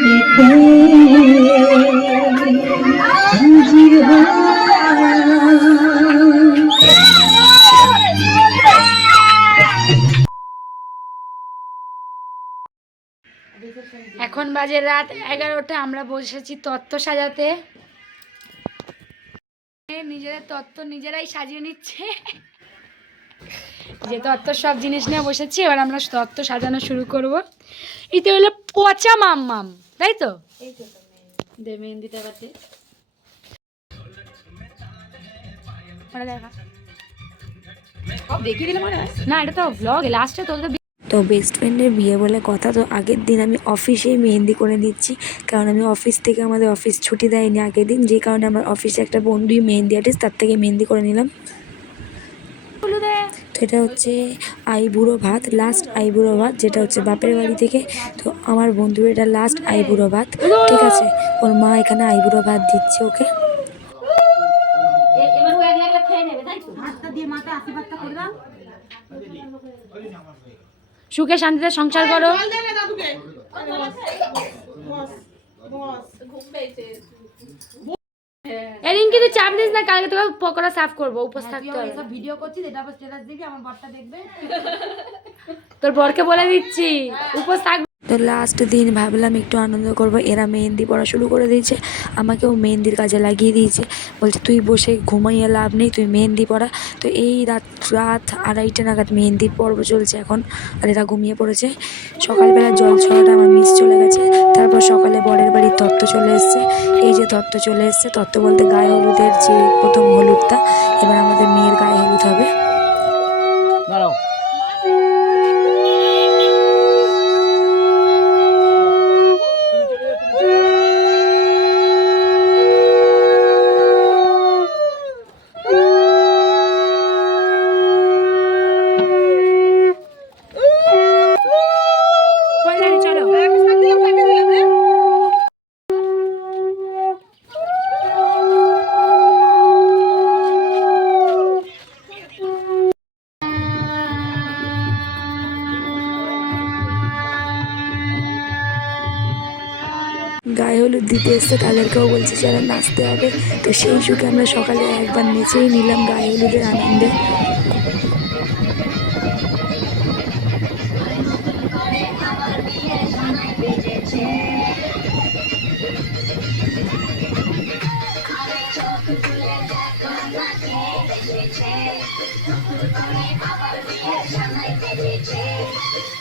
এখন বাজে রাত এগারোটা, আমরা বসেছি তত্ত্ব সাজাতে। নিজেদের তত্ত্ব নিজেরাই সাজিয়ে নিচ্ছে। যে তত্ত্ব সব জিনিস নিয়ে বসেছি, এবার আমরা তত্ত্ব সাজানো শুরু করব। এতে হলো পচা মাম তাই তো? দে মেহেন্দিটা বাতে দেখিয়ে দিলে না এটা তো ব্লগ লাস্টে তোদের তো বেস্ট ফ্রেন্ডের বিয়ে বলে কথা তো আগের দিন আমি অফিসেই মেহেন্দি করে দিচ্ছি। কারণ আমি অফিস থেকে আমাদের অফিস ছুটি দেয়নি আগের দিন যে কারণে আমার অফিসে একটা বন্ধুই মেহেন্দি আর্টিস্ট তার থেকে মেহেন্দি করে নিলাম। এটা হচ্ছে আইবুড়ো ভাত লাস্ট আইবুড়ো ভাত যেটা হচ্ছে বাপের বাড়ি থেকে। তো আমার বন্ধুর এটা লাস্ট আইবুড়ো ভাত ঠিক আছে? ওর মা এখানে আইবুড়ো ভাত দিচ্ছে ওকে। সুখে শান্তিতে সংসার করো। এদিন কিন্তু চাপ নিস না কালকে তোকে পকোড়া সাফ করব উপোস থাকতে হবে। ভিডিও করছিস এটা আবার স্ট্যাটাস দিবি আমার বরটা দেখবে। তোর বরকে বলে দিচ্ছি উপোস তো লাস্ট দিন ভাবলাম একটু আনন্দ করব। এরা মেহেন্দি পড়া শুরু করে দিয়েছে। আমাকেও মেহেন্দির কাজে লাগিয়ে দিয়েছে। বলছে, তুই বসে ঘুমাইয়ে লাভ নেই, তুই মেহেন্দি পড়া। তো এই রাত রাত আড়াইটা নাগাদ মেহেন্দি পর্ব চলছে এখন, আর এরা ঘুমিয়ে পড়েছে। সকালবেলা জল ছড়াটা আমার মিস চলে গেছে। তারপর সকালে বরের বাড়ির তত্ত্ব চলে এসছে। এই যে তত্ত্ব চলে এসছে, তত্ত্ব বলতে গায়ে হলুদের যে প্রথম হলুদটা, এবার আমাদের মেয়ের গায়ে হলুদ হবে। দিতে এসছে, তাদেরকেও বলছি যারা নাচতে হবে। তো সেই সুখে আমরা সকালে একবার নেচেই নিলাম গায়ে হলুদের আনন্দে।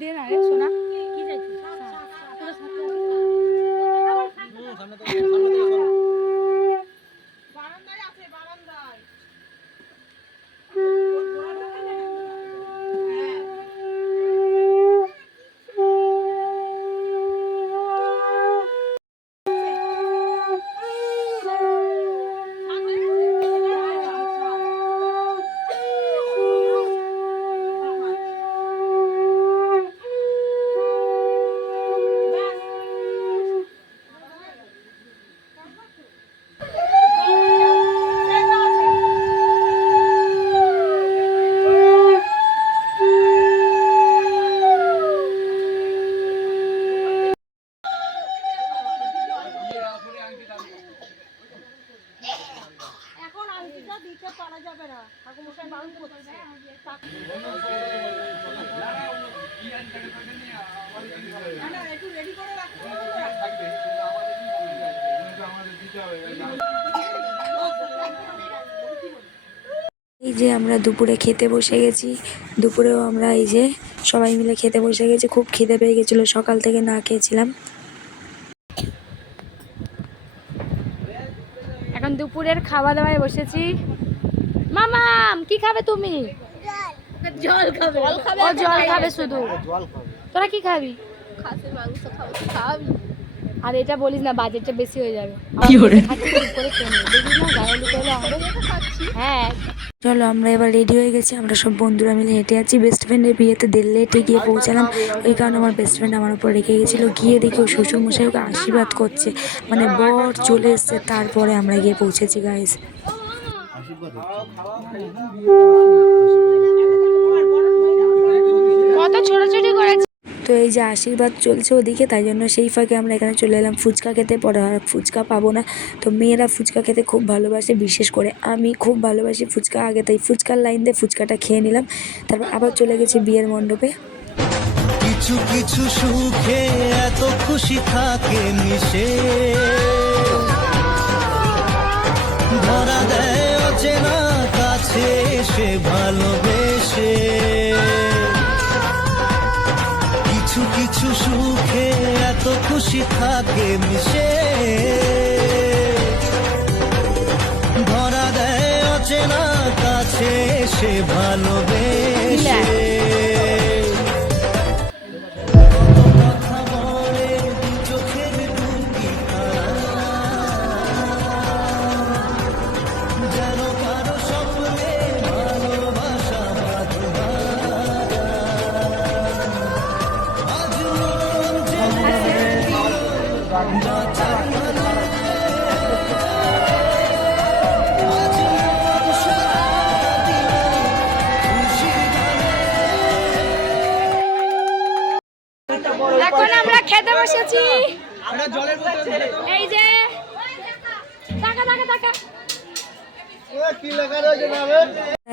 দে না রে সোনা দুপুরে খেতে বসে গেছি। দুপুরেও আমরা এই যে সবাই মিলে খেতে বসে গেছি। খুব খিদে পেয়ে গেছিল সকাল থেকে না খেয়েছিলাম। এখন দুপুরের খাওয়া দাওয়ায় বসেছি। মামাম কি খাবে তুমি? জল খাবে। জল খাবে ও জল খাবে। শুধু তোরা কি খাবি? খাসির মাংস খাবে খাবি আর এটা বলিস না বাজেটটা বেশি হয়ে যাবে। হ্যাঁ। চলো আমরা এবার রেডি হয়ে গেছি। আমরা সব বন্ধুরা মিলে হেঁটে আছি বেস্ট ফ্রেন্ডের বিয়েতে দেড় লেটে গিয়ে পৌঁছালাম। ওই কারণে আমার বেস্ট ফ্রেন্ড আমার উপর রেখে গেছিল। গিয়ে দেখি ও শ্বশুরমশাই ওকে আশীর্বাদ করছে। মানে বর চলে এসছে। তারপরে আমরা গিয়ে পৌঁছেছি গাইস কত ছোটাছুটি করেছে? তো এই যে আশীর্বাদ চলছে ওদিকে, তাই জন্য সেই ফাঁকে আমরা এখানে চলে এলাম। ফুচকা খেতে পরে আর ফুচকা পাবো না। তো মেয়েরা ফুচকা খেতে খুব ভালোবাসে, বিশেষ করে আমি খুব ভালোবাসি ফুচকা। আগে তাই ফুচকার লাইন দিয়ে ফুচকাটা খেয়ে নিলাম। তারপর আবার চলে গেছি বিয়ের মণ্ডপে। কিছু কিছু সুখে এত খুশি থাকে মিশে। ধরা দেয় অচেনা কাছে এসে ভালোবেসে খুশি থাকে মিশে। ধরা দেয় অচেনা কাছে সে ভালোবেসে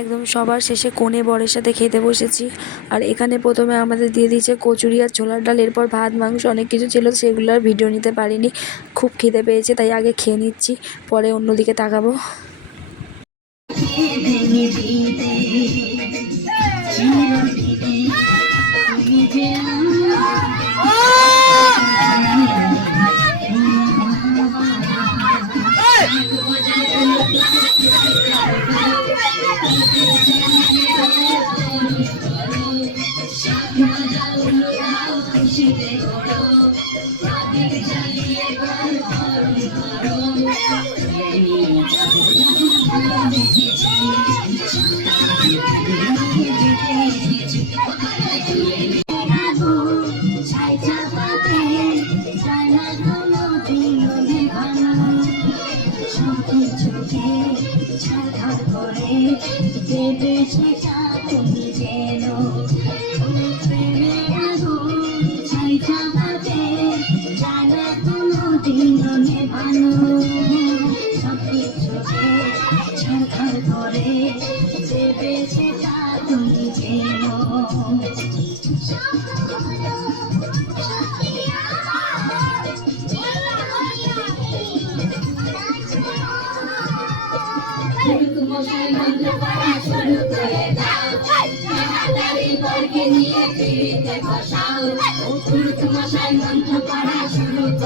একদম সবার শেষে কোণে বরের সাথে খেতে বসেছি। আর এখানে প্রথমে আমাদের দিয়ে দিয়েছে কচুরি আর ছোলার ডাল, এরপর ভাত, মাংস, অনেক কিছু ছিল, সেগুলো আর ভিডিও নিতে পারিনি। খুব খিদে পেয়েছে, তাই আগে খেয়ে নিচ্ছি, পরে অন্যদিকে তাকাবো।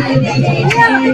Yeah.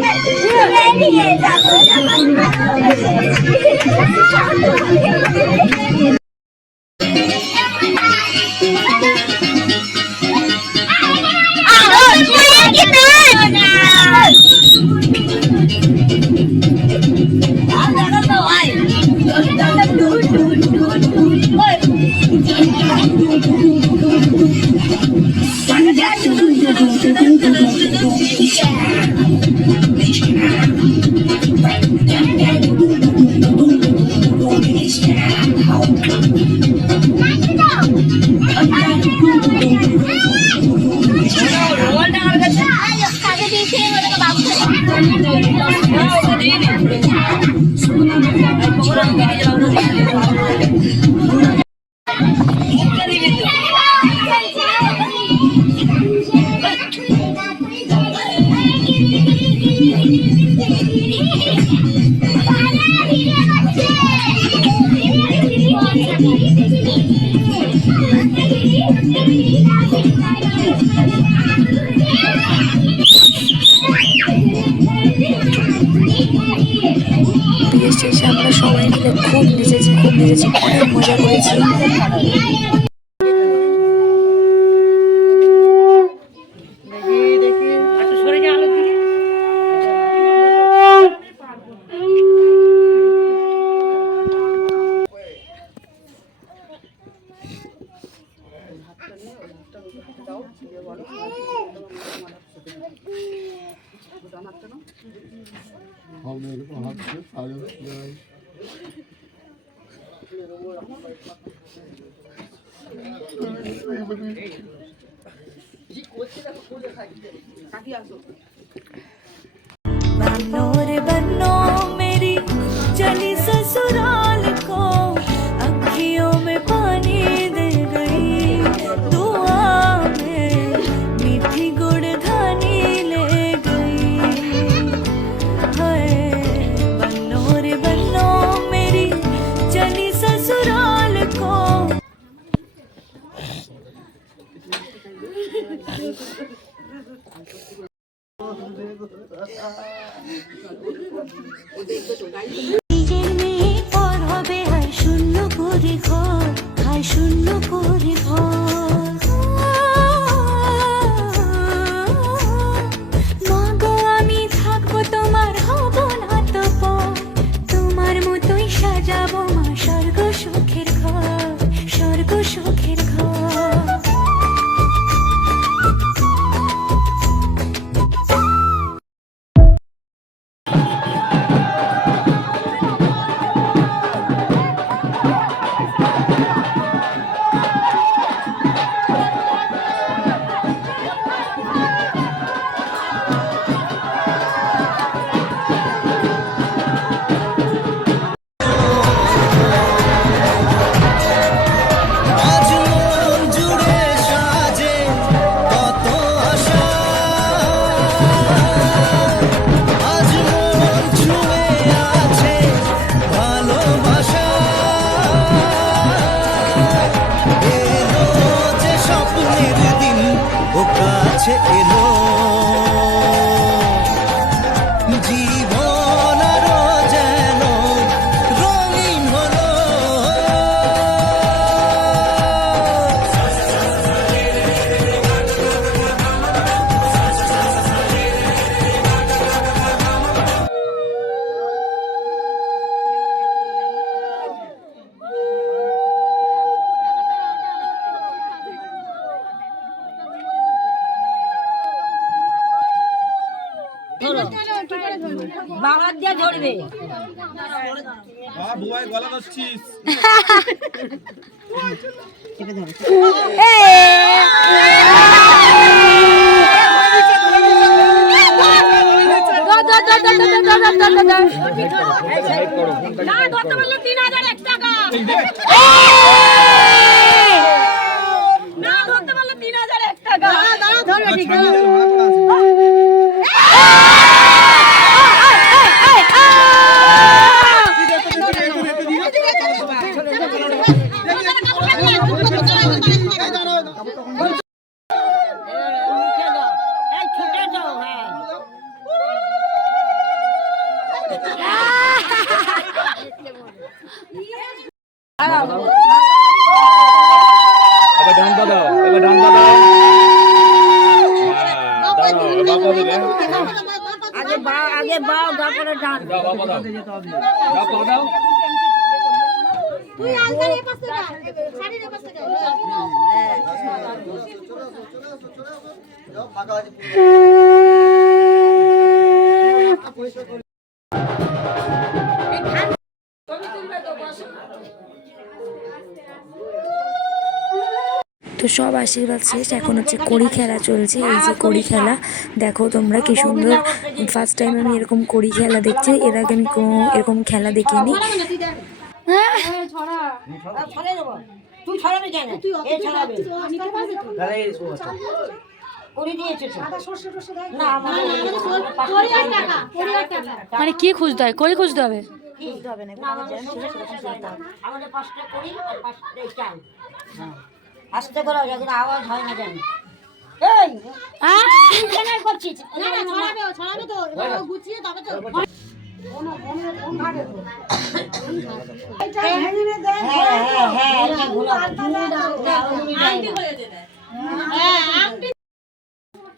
শেষে আমরা সবাই মিলে খুব নেচেছি খুব নেচেছি অনেক মজা করেছি बनो रे बनो मेरी चली ससुराल বুয়াই গলা ধরছিস এবার ডান পা দাও এবার ডান পা দাও হ্যাঁ, এবার পা দিলে। আগে বা আগে বা তারপরে ডান দাও, পা দাও। দাও, পা দাও। তুই আলতার এ পাশে যা শাড়ির এ পাশে যা তো সব আশীর্বাদ শেষ। এখন হচ্ছে কড়ি খেলা চলছে। এই যে কড়ি খেলা দেখো তোমরা কি সুন্দর। ফার্স্ট টাইম আমি এরকম কড়ি খেলা দেখছি। এর আগে আমি কোনো এরকম খেলা দেখিনি। ছড়ে দেবো তুই ছড়াবি কেন এ ছড়াবে করে দিয়েছে তো। না আমার পরি আর টাকা পরি আর টাকা মানে কি খুঁজতে হয় করি খুঁজতে হবে না, আমাদের পাঁচটা করি আর পাঁচটা চাল হ্যাঁ। আস্তে করে যখন আওয়াজ হয় না জানি এই কেন করছিস? না না ছড়াবে ছড়াবে তো গুছিয়ে তবে তো। হ্যাঁ হ্যাঁ হ্যাঁ।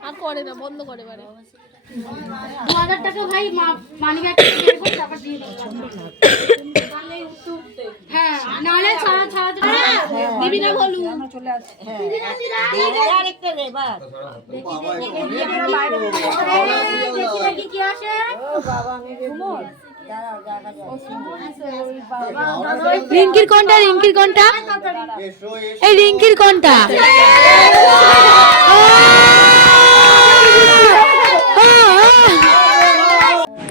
হ্যাঁ করে না বন্ধ করে বারে দু হাজার টাকা ভাই তারপর দিয়ে হ্যাঁ নাহলে ছাড়া ছাড়া দিবি না বলু। দিবি না আরেকটা দে, বাস। দেখি দেখি কি আসে? দাঁড়াও, রিঙ্কির কোনটা রিঙ্কির কোনটা? এই রিঙ্কির কোনটা?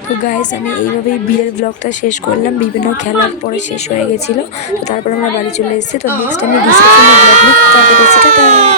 তো গায়েস আমি এইভাবেই বিয়ের ব্লগটা শেষ করলাম। বিভিন্ন খেলার পরে শেষ হয়ে গেছিল। তো তারপর আমরা বাড়ি চলে এসেছি। তো নেক্সট আমি ব্লগ নিই।